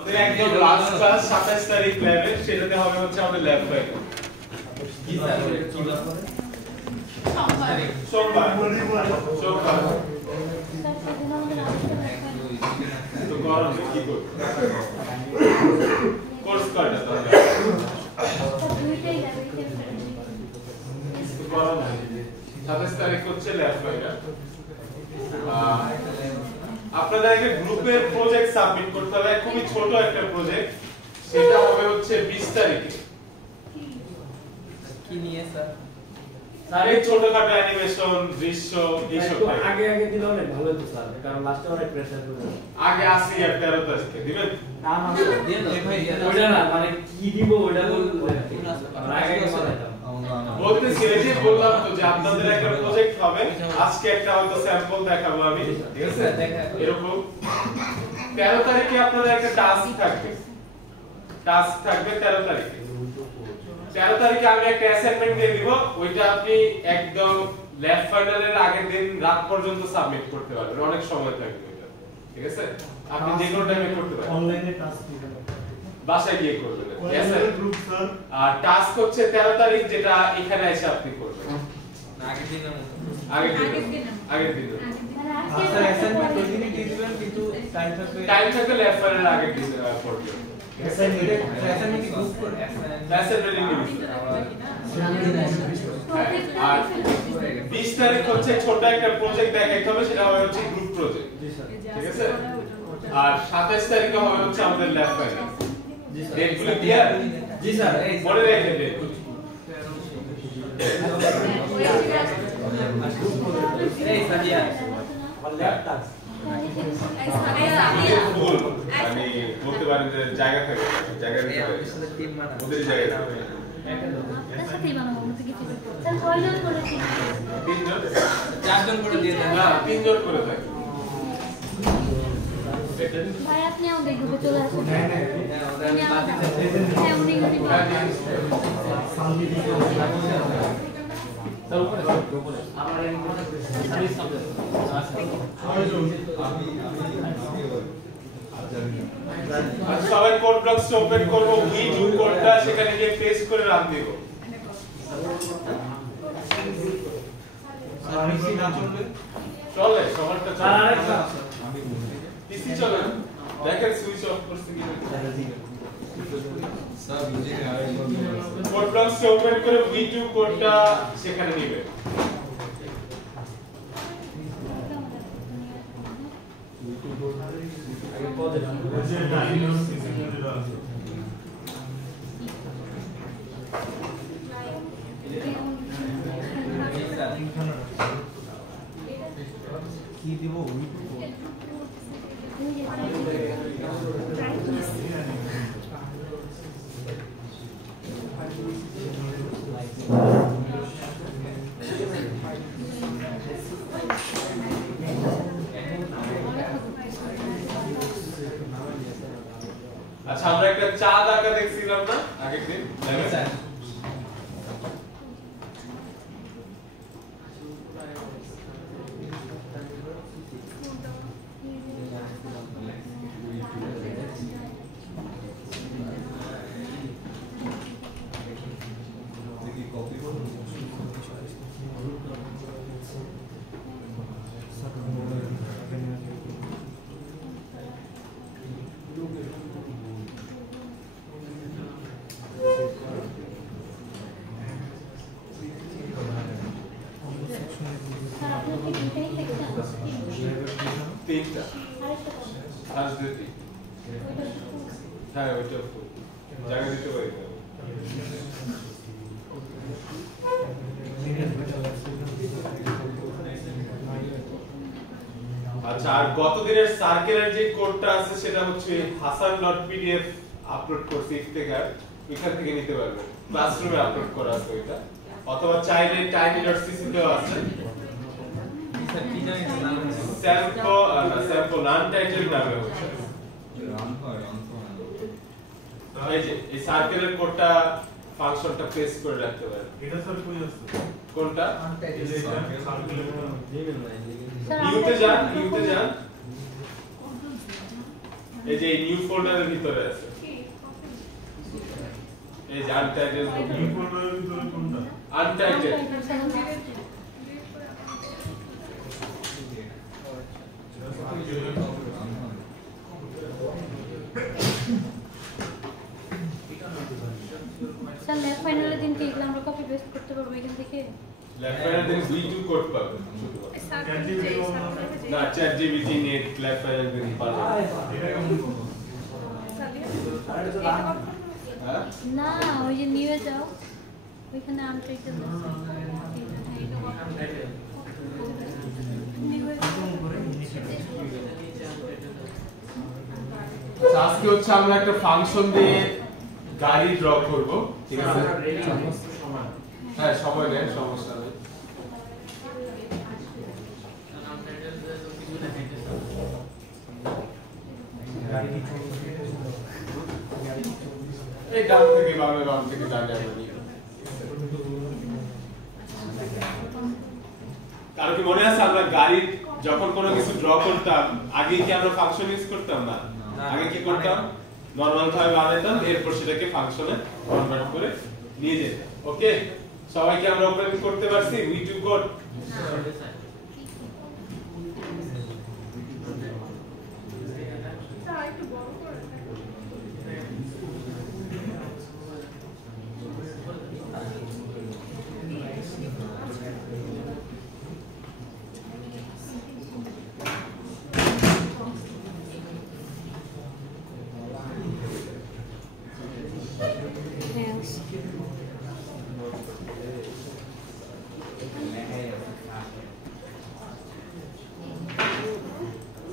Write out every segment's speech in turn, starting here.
আমাদের একদম last class 27 তারিখ ল্যাবে সেটাতে হবে হচ্ছে আমাদের ল্যাব ফাইল কি স্যার সোমবার তো করণ কি করব কোর্স কার্ড আছে দুইটাই যাবে তো করণ 27 তারিখ হচ্ছে ল্যাব ফাইল আপনাদের একটা গ্রুপের প্রজেক্ট সাবমিট করতে হবে খুবই ছোট একটা প্রজেক্ট সেটা হবে হচ্ছে 20 তারিখে কি নিয়ে স্যার এই ছোটখাটো অ্যানিমেশন দৃশ্য এইসব আগে দিলে অনেক ভালো হতো স্যার কারণ লাস্টে অনেক প্রেসার করে আগে আসি আর 13 তারিখে দিবেন না দেন ভাই ওইটা না মানে কি দিব ওইটা আগে বলতেছি এই যে বললাম তো যে আপনাদের একটা প্রজেক্ট হবে আজকে একটা হয়তো স্যাম্পল দেখাবো আমি ঠিক আছে এরকম 13 তারিখে আপনাদের একটা টাস্ক থাকবে 13 তারিখে 13 তারিখে আমি একটা অ্যাসাইনমেন্ট দিয়ে দিব ওইটা আপনি একদম ল্যাব ফাইনালের আগের দিন রাত পর্যন্ত সাবমিট করতে পারবেন অনেক সময় থাকবে এটা ঠিক আছে আপনি যে কোনো টাইমে করতে পারবেন অনলাইনে টাস্ক দিবেন বাসায় গিয়ে করবেন গ্রুপ স্যার আর টাস্ক হচ্ছে 13 তারিখ যেটা এখানে এসে আপনি করবেন আগের দিন স্যার অ্যাসাইনমেন্ট ওই দিনই দিয়ে দিবেন কিন্তু টাইম থাকবে ল্যাব ফাইনালের আগের দিন পড়বেন অ্যাসাইনমেন্ট গ্রুপ করে অ্যাসাইনমেন্ট আর 20 তারিখ হচ্ছে ছোট একটা প্রজেক্ট দেখাইতে হবে সেটা হবে হচ্ছে গ্রুপ প্রজেক্ট ঠিক আছে আর 27 তারিখে হবে হচ্ছে আমাদের ল্যাব ফাইনাল ডেটগুলো ক্লিয়ার জি স্যার মনে রাখবেন ডেট এই সাজিয়া ল্যাব টাস্ক আমি বলতে পারি যে জায়গা থাকে জায়গা দিতে হবে টিম বানা ওদের জায়গা থাকে সাথেই বানাবো মত কিছু স্যার কয়জন করেছি তিনজন চারজন করে দিয়ে দেন না তিনজন করে থাকে ভাই আপনি আমাদের গ্রুপে চলে আসুন হ্যাঁ হ্যাঁ উনি সবাই কোড ব্লকস ওপেন করব কি টু কোডটা সেখানে গিয়ে পেস্ট করে রান দিব চলে সবারটা চলে পিসি চলে দেখেন সুইচ অফ করতে কি স্যার বুঝে কোড ব্লকস ওপেন করে V2 কোডটা সেখানে দিবেন কি দিব আচ্ছা আমরা একটা চা দাকা দেখছিলাম না আগের দিন তিনটা আজ দিতে হ্যাঁ ওইটা জায়গা দিতে পারি আচ্ছা আর গত দিনের সার্কেলের যে কোডটা আছে সেটা হচ্ছে hasan.pdf আপলোড করছি ইফতেখার এখান থেকে নিতে পারবেন ক্লাসরুমে আপলোড করা আছে ওইটা অথবা চাইলে tiny.cc তেও আছে স্যাম্পল আনটাইটেল নামে হচ্ছে এই যে এই সার্কেলের কোডটা ফাংশনটা পেস্ট করে রাখতে পারেন এটা স্যার কই আছে কোনটা নিউতে যান এই যে নিউ ফোল্ডারের ভিতরে আছে এই যে আনটাইটেল নিউ ফোল্ডারের ভিতরে কোনটা আনটাইটেল স্যার লেফট ফাইনালের দিন কি এগুলো আমরা কপি পেস্ট করতে পারবো এখান থেকে লেফট ফাইনাল দিন V2 কোড পাবে না chat GPT net left final দিন পাবে না ওই যে নিয়ে যাও ওইখানে আনটাইটেল আজকে হচ্ছে আমরা একটা ফাংশন দিয়ে গাড়ি ড্র করব ঠিক আছে হ্যাঁ সময় নেই সমস্যা নেই এই ডান থেকে বামে বাম থেকে ডানে আমরা নিয়ে কারণ কি মনে আছে আমরা গাড়ির যখন কোনো কিছু ড্র করতাম আগে কি আমরা ফাংশন ইউজ করতাম না আগে কি করতাম নরমাল ভাবে বানাইতাম এরপর সেটাকে ফাংশনে কনভার্ট করে নিয়ে যেতাম ওকে সবাইকে আমরা ওপেন করতে পারছি V2 কোড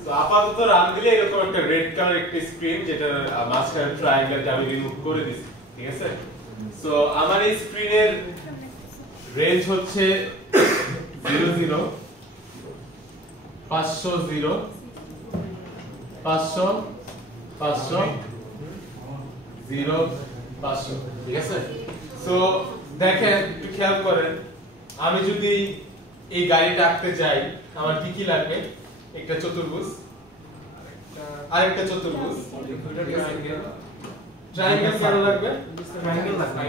তো আপাতত রান দিলে এরকম একটা রেড কালার একটা স্ক্রিন যেটা মাঝখানে ট্রায়াঙ্গেলটা আমি রিমুভ করে দিছি ঠিক আছে সো আমার এই স্ক্রিনের রেঞ্জ হচ্ছে 00 500 0 500 500 0 500 ঠিক আছে সো দেখেন একটু খেয়াল করেন আমি যদি এই গাড়িটা আঁকতে যাই আমার কি কি লাগবে একটা চতুর্ভুজ আরেকটা চতুর্ভুজ ট্রায়াঙ্গেল কেন লাগবে ট্রায়াঙ্গেল লাগবে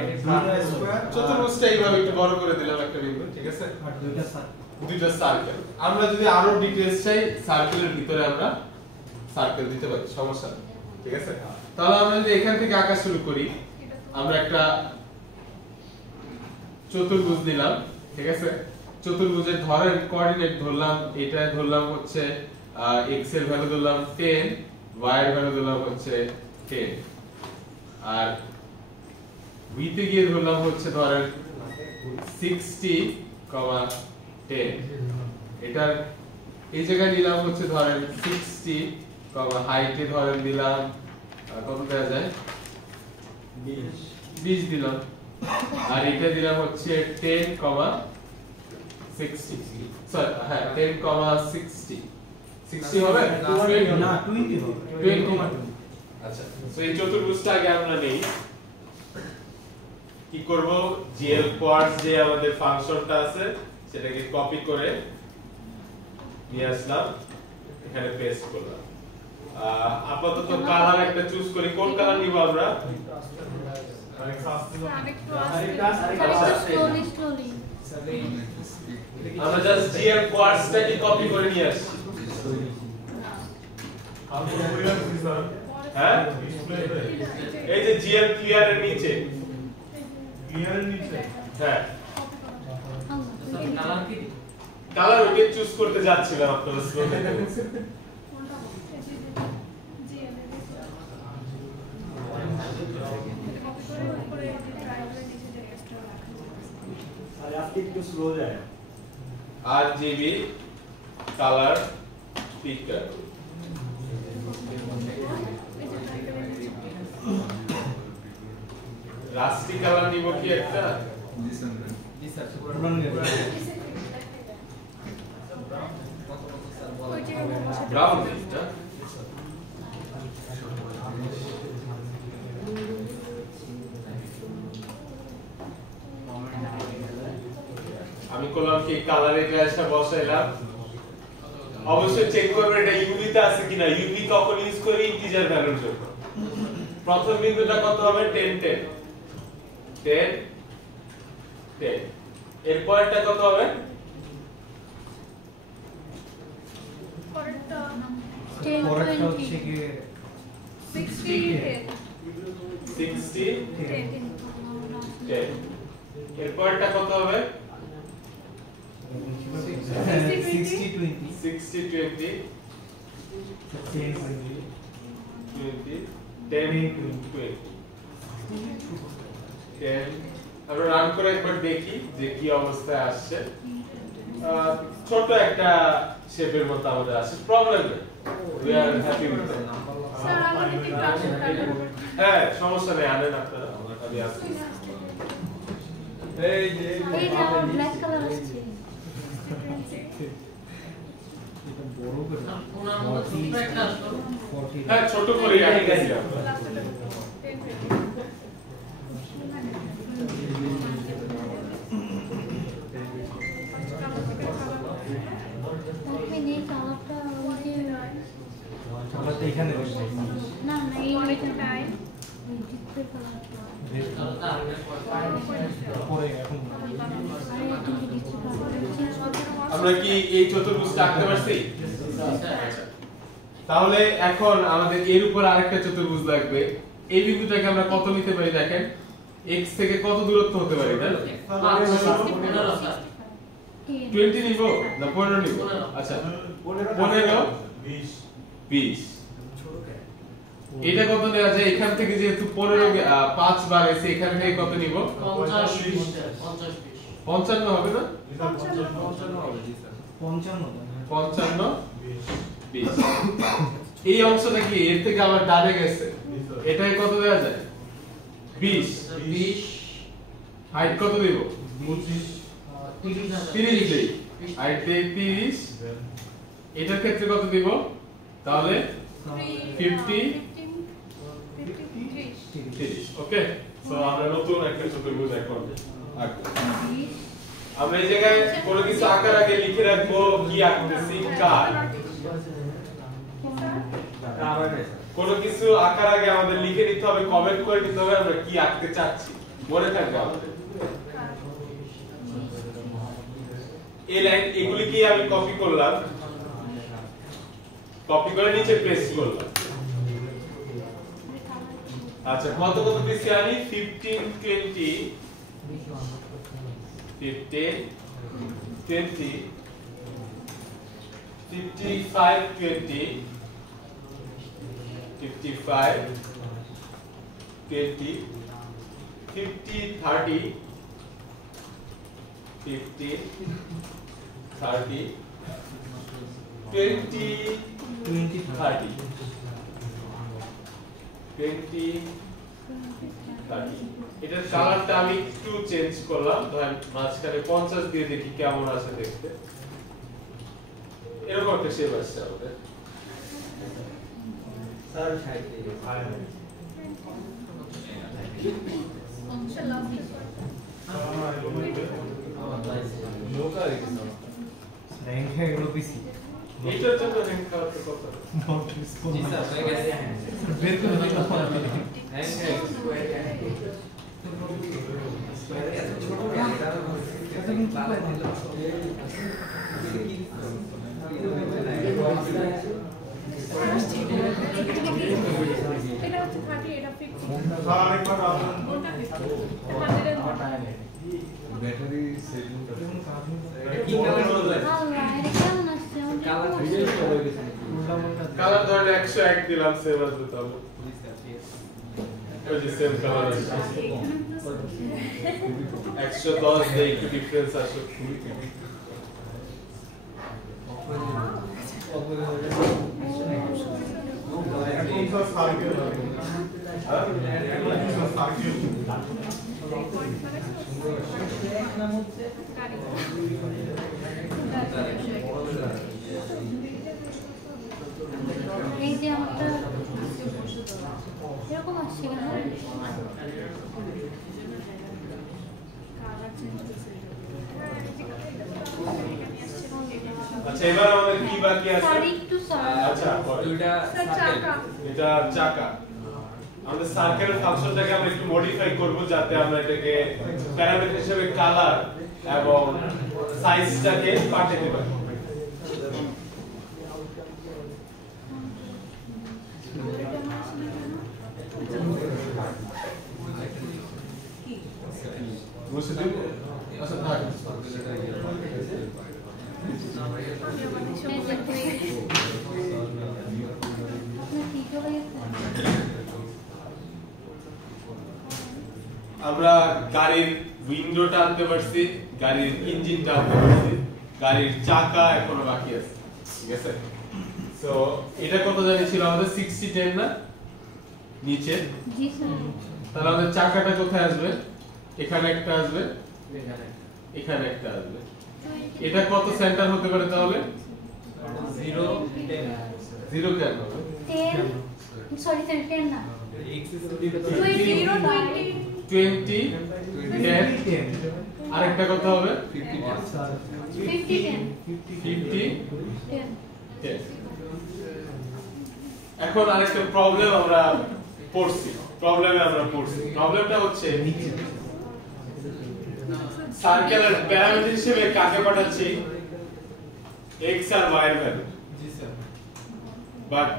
চতুর্ভুজটা এইভাবে একটু বড় করে দিলাম একটা বিন্দু ঠিক আছে আর দুইটা সার্কেল আমরা যদি আরো ডিটেইলস চাই সার্কেলের ভিতরে আমরা সার্কেল দিতে পারি সমস্যা নেই ঠিক আছে তাহলে আমরা যদি এখান থেকে আঁকা শুরু করি আমরা একটা চতুর্ভুজ দিলাম ঠিক আছে চতুর্ভুজের ধরেন কোঅর্ডিনেট ধরলাম এটা ধরলাম হচ্ছে x এর ভ্যালু ধরলাম 10 y এর ভ্যালু ধরলাম হচ্ছে 10 আর v তে গিয়ে ধরলাম হচ্ছে ধরেন 60, 10 এটার এই জায়গায় নিলাম হচ্ছে ধরেন 60, হাইটে ধরেন দিলাম কত দেওয়া যায় 20 দিলাম আর এটা দিলাম হচ্ছে 10, 60 সরি হ্যাঁ 10, 60 60 হবে না 20 হবে 20 আচ্ছা সো এই চতুর্ভুজটা আগে আমরা নেই কি করব জিএল কোয়াডস যে আমাদের ফাংশনটা আছে সেটাকে কপি করে নিয়ে আসলাম এখানে পেস্ট করলাম আপাতত কালার একটা চুজ করি কোন কালার নিব আমরা আমরা জাস্ট জিএল কোয়াডসটাকে কপি করে নিয়ে আসছি হ্যাঁ এই যে জিএল ক্লিয়ার এর নিচে হ্যাঁ কালার ওকে চুজ করতে যাচ্ছিলাম আপনারা স্লোতে একটু স্লো যায় আরজিবি কালার পিকার রাস্টি কালার নিব কি একটা জি স্যার ব্রাউন এটা আমি করলাম কি কালারে গ্লাসটা বসাইলাম অবশ্যই চেক করবেন এটা ইউভি তে আছে কিনা ইউভি কখন ইউজ করি ইন্টিজার ভ্যালুর জন্য। প্রথম বিন্দুটা কত হবে 10 10 10 10 এর পরেরটা কত হবে পরেরটা পরেরটা হচ্ছে কি 60 60 10 এর পরেরটা কত হবে 60 20 60 20 10 20 10 20 10 আমরা রান করে একবার দেখি যে কি অবস্থায় আসছে। ছোট একটা শেপের মতো আমাদের আসছে, প্রবলেম নেই, we are happy with that. Sir আমাদের কি ক্লাস হ্যাঁ সমস্যা নেই, আনেন আপনারা, আমি আসছি। এই যে এই যে আমার ব্ল্যাক কালার আসছে। এটা বড় করে ওনার মতো ছোট একটা আসলো 40 হ্যাঁ ছোট করে আঁকতেছি আমরা। এই কালারটা ওই যে আমরা তো এখানে বসে না না এই অনেকটাই ডিসপ্লে কালারটা কালারটা আগে পরে এখন আরে এটা ডিসপ্লে কালার আমরা কি এই চতুর্ভুজটা আঁকতে পারছি? তাহলে এখন আমাদের এর উপর আরেকটা চতুর্ভুজ লাগবে। এই বিন্দুটাকে আমরা কত নিতে পারি দেখেন, x থেকে কত দূরত্ব হতে পারি না? 20 নিব না 15 নিব? আচ্ছা 15 20 এটা কত নেওয়া যায়? এখান থেকে যেহেতু 15 5 বার এসে এখান থেকে কত নিব? 55 হবে না? 55 20 এই অংশটা কি এর থেকে আবার ডানে গেছে, এটাকে কত দেওয়া যায়? 20 হাইট কত দেব? 30 দেই, হাইট দেই 30, এটার ক্ষেত্রে কত দিব? তাহলে 50 30 ওকে। সো আমরা নতুন একটা চতুর্ভুজ এখন আঁকবো। আমরা এই জায়গায় কোনো কিছু আঁকার আগে লিখে রাখবো কি আঁকতেছি, কার। কোনো কিছু আঁকার আগে আমাদের লিখে নিতে হবে, কমেন্ট করে নিতে হবে আমরা কি আঁকতে চাচ্ছি, মনে থাকবে আমাদের। এই লাইন এগুলি কি আমি কপি করলাম, কপি করে নিচে পেস্ট করলাম। আচ্ছা কত কত পিস আনি? 15 20 15 20 55 20 55 20 50 30 50 30 20 30 20 30 এটার কালারটা আমি একটু চেঞ্জ করলাম, ধরেন মাঝখানে 50 দিয়ে দেখি কেমন আসে দেখতে। এরকম একটা শেপ আসছে আমাদের। স্যার সাইড দিয়ে র‍্যাঙ্ক হয়ে গেল পিসি এইটার জন্য র্যাঙ্ক খাওয়াতে কত? জি স্যার হয়ে গেছে বের করে দিলাম এটা হচ্ছে 30 এটা 50 স্যার আরেকবার কোনটা 50 ব্যাটারি সেটিংটা কি কালার বললেন আল্লাহ এটা কেমন আসছে কালার ভিডিও হয়ে গেছে কালার ধরেন 101 দিলাম, সেভ আসবে তাহলে। ওই যে সেম কালার আছে 110 দেই, একটু ডিফারেন্স আসে। এই যে আমারটা এরকম আসছে কেন? কালার চেঞ্জ করছে আচ্ছা এবার আমাদের কি বাকি আছে স্যার একটু স্যার আচ্ছা দুইটা চাকা এটা চাকা আমাদের সার্কেলের ফাংশনটাকে আমরা একটু মডিফাই করব যাতে আমরা এটাকে প্যারামিটার হিসেবে কালার এবং সাইজটাকে পাঠাতে পারি বুঝতে দিব আচ্ছা থাক আমরা গাড়ির উইন্ডোটা আনতে পারছি গাড়ির ইঞ্জিনটা আনতে পারছি গাড়ির চাকা এখনো বাকি আছে ঠিক আছে সো এটা কত জানি ছিল আমাদের 60 10 না নিচে জি স্যার তাহলে আমাদের চাকাটা কোথায় আসবে এখানে একটা আসবে এখানে একটা আসবে এটা কত সেন্টার হতে পারে তাহলে 0 0 কেন হবে 10 সরি স্যার 10 না 20 10 আরেকটা কত হবে 50 10 এখন আরেকটা প্রবলেম আমরা পড়ছি প্রবলেমটা হচ্ছে সার্কেলের প্যারামিটার হিসেবে কাকে পাঠাচ্ছি x আর y এর ভ্যালু জি স্যার বাট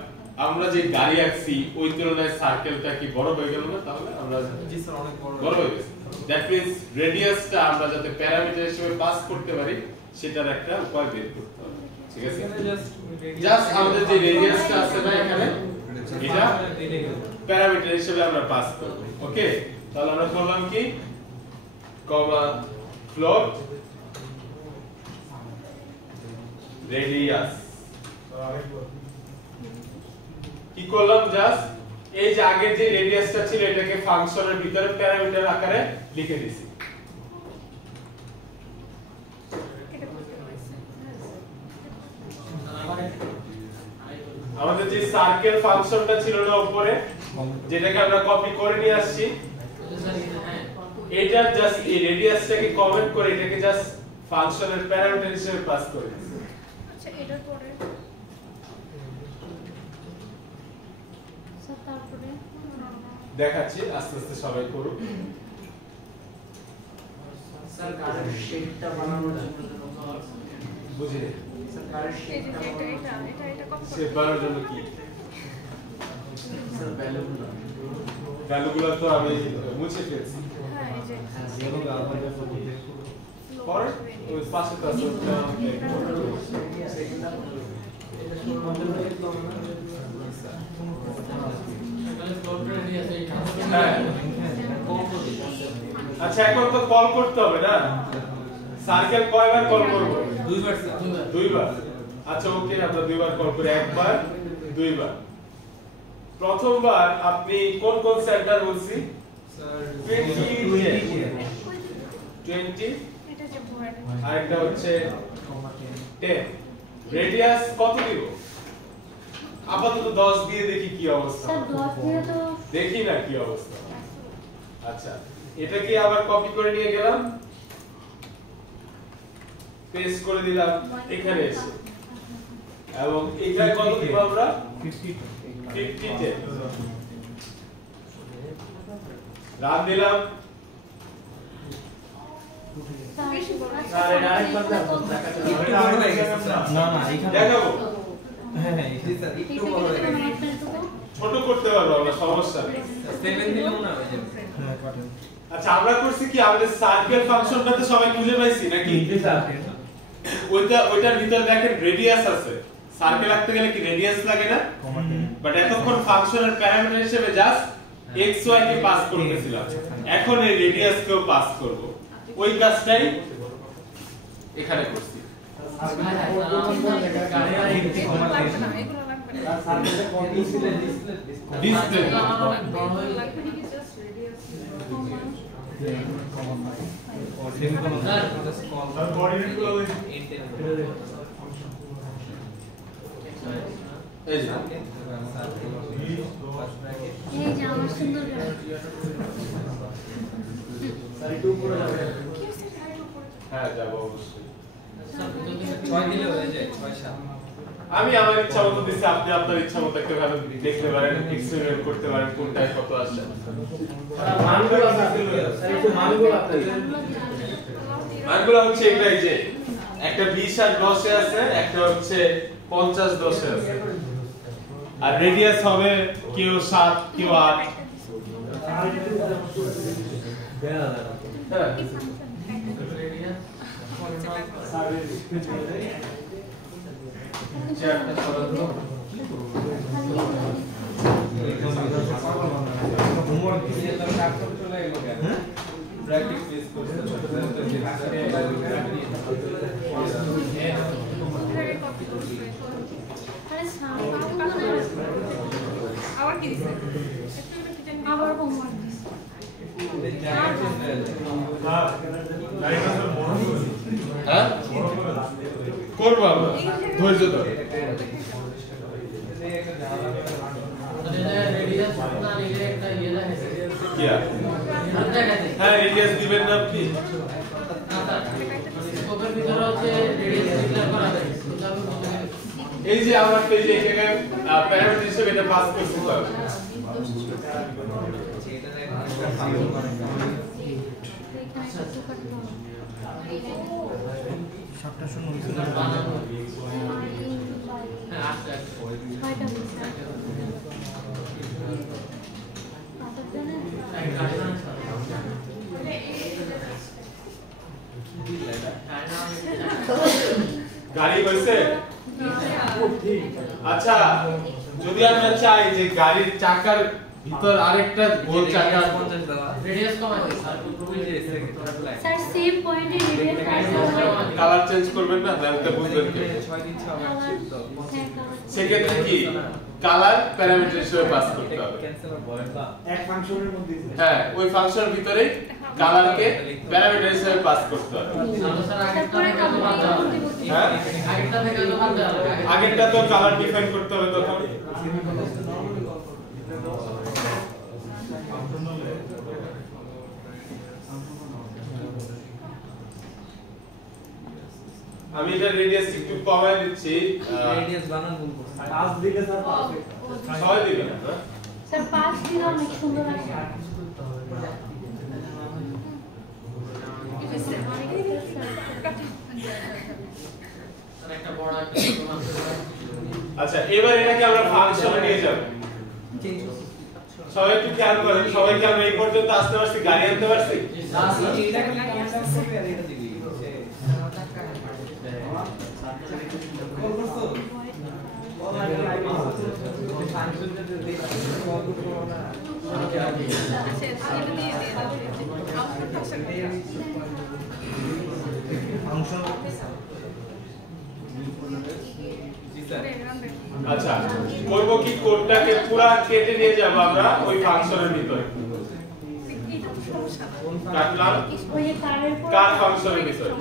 আমরা যে গাড়ি আঁকছি ওই তুলনায় সার্কেলটা কি বড় হয়ে গেল না তাহলে আমরা জি স্যার অনেক বড় হয়ে গেছে দ্যাট মিন্স রেডিয়াসটা আমরা যাতে প্যারামিটার হিসেবে পাস করতে পারি সেটার একটা উপায় বের করতে হবে ঠিক আছে জাস্ট আমাদের যে রেডিয়াসটা আছে না এখানে এটা প্যারামিটার হিসেবে আমরা পাস করব ওকে তাহলে আমরা করলাম কি কমা ফ্লোট রেডিয়াস কি করলাম জাস্ট এই যে আগের যে রেডিয়াসটা ছিল এটাকে ফাংশনের ভিতরে প্যারামিটার আকারে লিখে দিছি আমাদের যে সার্কেল ফাংশনটা ছিল না উপরে যেটাকে আমরা কপি করে নিয়ে আসছি এটা জাস্ট এই রেডিয়াসটাকে কমেন্ট করে এটাকে জাস্ট ফাংশনের প্যারামিটার হিসেবে পাস করে দিছি আচ্ছা এটার পরে স্যার তারপরে দেখাচ্ছি আস্তে আস্তে সবাই করুক স্যার কারের শেপটা বানানোর জন্য বুঝিনি স্যার কারের এই যে শেপটা এটা কম সে বানানোর জন্য কি স্যার ভ্যালুগুলো ভ্যালুগুলো তো আমি মুছে ফেলছি হ্যাঁ এই যে যেগুলো গার্বাইজের উপর দিয়ে পরে ওই পাশে তো আছে ওটা হ্যাঁ আচ্ছা এখন তো কল করতে হবে না সার্কেল কয়বার কল করব দুইবার আচ্ছা ওকে আমরা দুইবার কল করি একবার দুইবার প্রথমবার আপনি কোন কোন সেন্টার বলছি 20 এটা যে ভয়েড আরেকটা হচ্ছে 10 রেডিয়াস কত দিব আপাতত 10 দিয়ে দেখি কি অবস্থা স্যার 10 দিয়ে তো দেখি না কি অবস্থা আচ্ছা এটা কি আবার কপি করে নিয়ে গেলাম পেস্ট করে দিলাম এখানে এসে এবং এখানে কত দিব আমরা 50 10 রান দিলাম বেশি বড় স্যার এটা আরেকবার দেখো, না না এখানে দেখাবো হ্যাঁ হ্যাঁ জি স্যার একটু বড় হয়ে গেছে ছোট করতে পারবো আমরা সমস্যা নেই 7 দিলাম না ওই যে হ্যাঁ কাটেন আচ্ছা আমরা করছি কি আমাদের সার্কেল ফাংশনটা তো সবাই খুঁজে পাইছি নাকি ওইটার ভিতরে দেখেন রেডিয়াস আছে সার্কেল আঁকতে গেলে কি রেডিয়াস লাগে না বাট এতক্ষণ ফাংশনের প্যারামিটার হিসেবে জাস্ট x y কে পাস করতেছিলাম এখন এই রেডিয়াস কেও পাস করব ওই কাজটাই এখানে করছি এগুলো লাগবে না ডিসপ্লে লাগবে না কি জাস্ট রেডিয়াস এই যে এই যে আমার সুন্দর স্যার একটু উপরে যাবে কি আছে সাইড উপরে হ্যাঁ যাব অবশ্যই। 6 দিলে হয়ে যায় 6 7 আমি আমার ইচ্ছা মতো দিছি, আপনি আপনার ইচ্ছা মতো একটা ভাবে দেখতে পারেন, এক্সপেরিমেন্ট করতে পারেন কোনটায় কত আসে। মানগুলো আছে স্যার, একটু মানগুলো আছে। মানগুলো হচ্ছে এটাই যে একটা 20 আর 10 এ আছে, একটা হচ্ছে 50 10 এ আছে। আর রেডিয়াস হবে কেউ 7 কেউ 8। হ্যাঁ চেয়ারটা সরান তো। হোমওয়ার্ক দিয়ে তো ডাক্তার চলে এলো কেন প্র্যাকটিস মিস করতে আবার কি দিছে? আবার হোমওয়ার্ক হ্যাঁ করব আমরা, ধৈর্য ধরে। হ্যাঁ রেডিয়াস দিবেন না আপনি? এই যে আমার পেজে এখানে প্যারামিটার হিসেবে এটা পাস করতে হবে। সবটা শুনুন গাড়ি হইছে? আচ্ছা যদি আমরা চাই যে গাড়ির চাকার ভিতর আরেকটা গোল চাকা রেডিয়াস কমাই দিই স্যার, প্রথমে যে এসে তোরা ফ্লাই স্যার সেম পয়েন্টে রিলেট কালার চেঞ্জ করবেন না, তাহলে বুঝবেন কি 6 দিন 6 মাস ছিল তো সেক্ষেত্রে কি কালার প্যারামিটার হিসেবে পাস করতে হবে। ক্যান্সেল বলেন না এক ফাংশনের মধ্যে হ্যাঁ ওই ফাংশনের ভিতরে কালারকে প্যারামিটার হিসেবে পাস করতে হবে। তারপরে কালার হ্যাঁ আগেরটা থেকে তো বাদ দেওয়া হবে। আগেরটা তো কালার ডিফাইন করতে হবে তখন। আমি এটা রেডিয়াস একটু কমাই দিচ্ছি, রেডিয়াস বানান ভুল করছে। 5 দিলে স্যার পারফেক্ট 6 দিবেন না? স্যার 5 দিলে অনেক সুন্দর আসে একটা বড় একটা আচ্ছা এবার এটাকে আমরা ফাংশনে নিয়ে যাব। সবাই একটু খেয়াল করেন, সবাইকে আমরা এই পর্যন্ত আসতে পারছি, গাড়ি আনতে পারছি? এটাকে ক্যান্সেল করবে আর এটা দিবি কল করছো ফাংশন আচ্ছা করব কি, কোডটাকে পুরো কেটে নিয়ে যাব আমরা ওই ফাংশনের ভিতরে। কাটলাম ওই যে কারের পর কার ফাংশনের ভিতরে?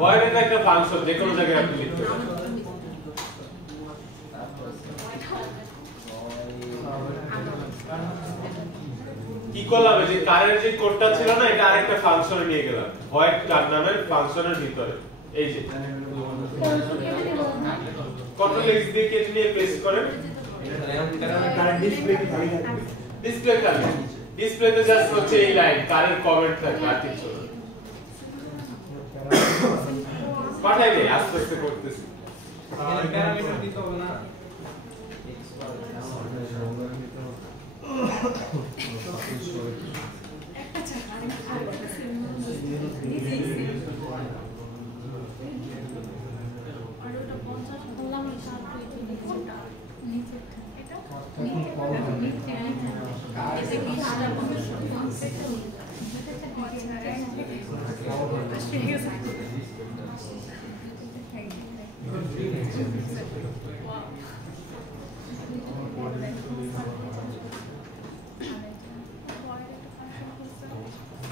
ভয়েড এটা একটা ফাংশন, যে কোনো জায়গায় আপনি লিখতে পারেন। কি করলাম, এই যে কারের যে কোডটা ছিল না, এটা আরেকটা ফাংশনে নিয়ে গেলাম ভয়েড কার নামের ফাংশনের ভিতরে। এই যে কন্ট্রোল এক্স দিয়ে কেটে নিয়ে পেস্ট করেন। কারেন্ট ডিসপ্লে কি খালি থাকবে ডিসপ্লে কারে, ডিসপ্লেতে জাস্ট হচ্ছে এই লাইন কারের কমেন্ট থাকবে আর কিছু না। পাঠাই দে, আস্তে আস্তে করতেছি। প্যারামিটার দিতে হবে না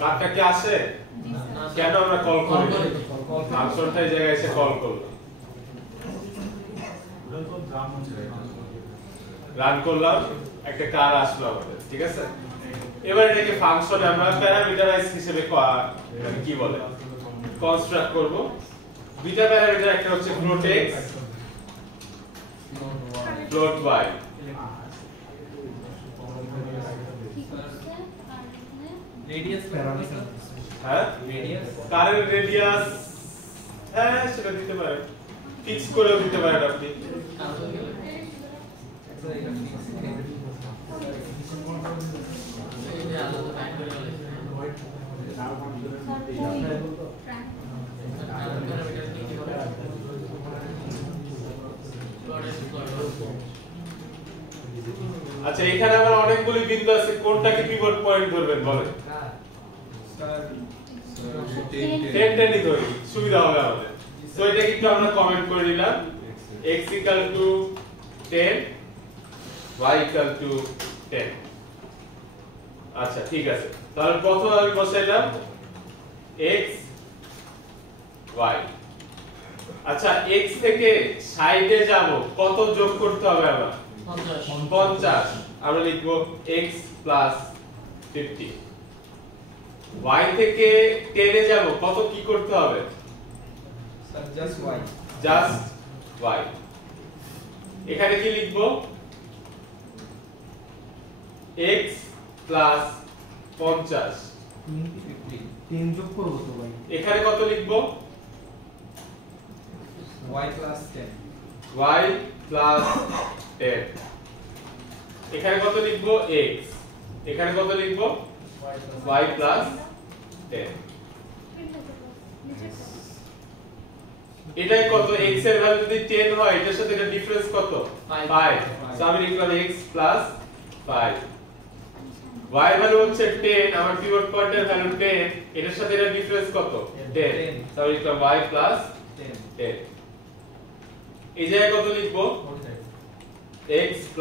কারটা কি আসে? কেন আমরা কল করি? ফাংশনটা এই জায়গায় এসে কল করলাম। রান করলাম, একটা কার আসলো আমাদের, ঠিক আছে। এবার এটাকে ফাংশনে আমরা প্যারামিটারাইজ হিসেবে মানে কি বলে কনস্ট্রাক্ট করব। দুইটা প্যারামিটার, একটা হচ্ছে float x, float y। Radius parameter, হ্যাঁ রেডিয়াস, কারেন্ট রেডিয়াস, হ্যাঁ সেটা দিতে পারেন, ফিক্স করেও দিতে পারেন আপনি। আচ্ছা, এখানে আমার অনেকগুলি বিন্দু আছে, কোনটাকে পিভট পয়েন্ট ধরবেন বলেন? 10 10ই ধরি, সুবিধা হবে আমাদের। সো এটা একটু আমরা কমেন্ট করে নিলাম, x = 10, y = 10। আচ্ছা ঠিক আছে, তাহলে প্রথমে আমি বসাইলাম x y। আচ্ছা, x থেকে সাইডে যাব, কত যোগ করতে হবে আমার? 50। আমরা লিখব x + 50। y থেকে 10 এ যাব, কত কি করতে হবে? Sir just y, just y। এখানে কি লিখব? x + 50। 3 যোগ করব তো ভাই। এখানে কত লিখব? y + 10, y + 10। এখানে কত লিখব? x। এখানে কত লিখব? y + 10। এটাই কত? x এর ভ্যালু যদি 10 হয়, এটার সাথে এটা ডিফারেন্স কত? 5। সো আমি লিখলাম x + 5। y এর ভ্যালু হচ্ছে 10, আমার পিভট পয়েন্টের ভ্যালু 10, এটার সাথে এটা ডিফারেন্স কত? 10। সো আমি লিখলাম y + 10। এই জায়গায় কত লিখব? x +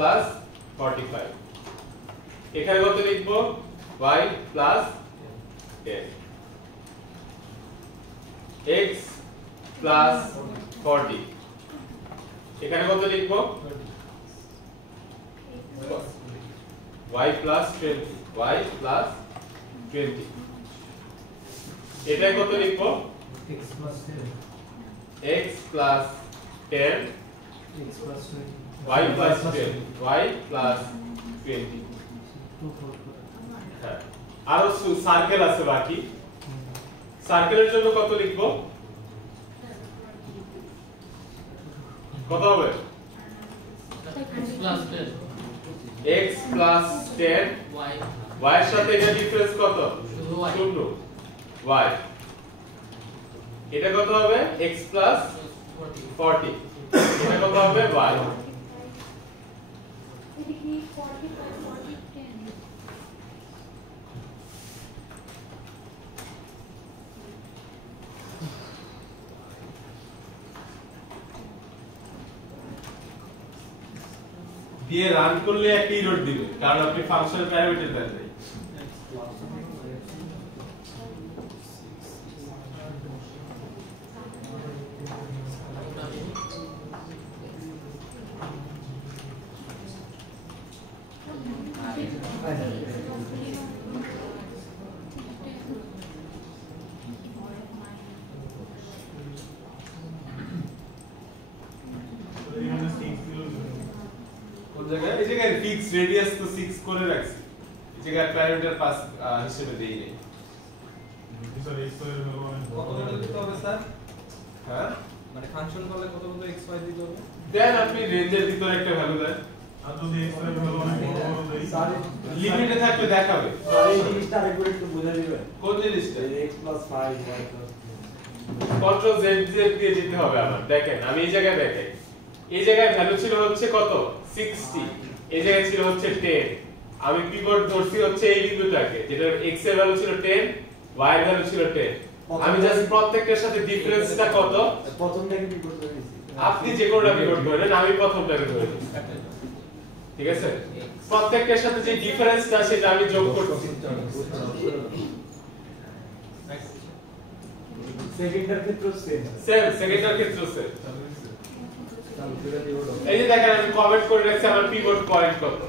45। এখানে কত লিখব? y + 10। x + 40। এখানে কত লিখব? y + 20। y + 20। এটাই কত লিখব? x + 10, x + 10, x + 20, y + 10, y + 20। 2 4 হ্যাঁ, আরো সার্কেল আছে বাকি। সার্কেলের জন্য কত লিখব? কত হবে? x + 10, y এর সাথে এটা ডিফারেন্স কত? 0। y। এটা কত হবে? x + 40। এটা কত হবে? y। এটা কি 40 + 40 10? দিয়ে রান করলে একটা এরর দিবে, কারণ আপনি ফাংশনের প্যারামিটার দেন নাই। কোন জায়গায়? এই জায়গায় ফিক্স রেডিয়াস তো 6 করে রাখছি, এই জায়গায় প্যারামিটার পাস হিসেবে দেই নাই। কতটা দিতে হবে স্যার? হ্যাঁ, মানে ফাংশন করলে কত কত x y দিতে হবে? দেন আপনি রেঞ্জের ভিতরে একটা ভ্যালু দেন, লিমিটে থাকলে দেখাবে। এই জিনিসটা আরেকবার একটু বোঝাই দিবেন। কোন জিনিসটা? x + 5 y control Z Z দিয়ে যেতে হবে আমার। দেখেন আমি এই জায়গায় দেখাই, এই জায়গায় ভ্যালু ছিল হচ্ছে কত? 60। এই জায়গায় ছিল হচ্ছে 10। আমি পিভট ধরছি হচ্ছে এই বিন্দুটাকে, যেটা x এর ভ্যালু ছিল 10, y এর ভ্যালু ছিল 10। আমি জাস্ট প্রত্যেকটার সাথে ডিফারেন্সটা কত? প্রথমটাকে কি করতে দিছি? আপনি যে কোনটা পিভট ধরেন, আমি প্রথমটাকে ধরে নিচ্ছি, ঠিক আছে? প্রত্যেকটার সাথে যে ডিফারেন্সটা সেটা আমি যোগ করছি। সেকেন্ডের ক্ষেত্রে সেম। সেম, সেকেন্ডের ক্ষেত্রে সেম। এই যে দেখেন আমি কমেন্ট করে রাখছি আমার পিভট পয়েন্ট কত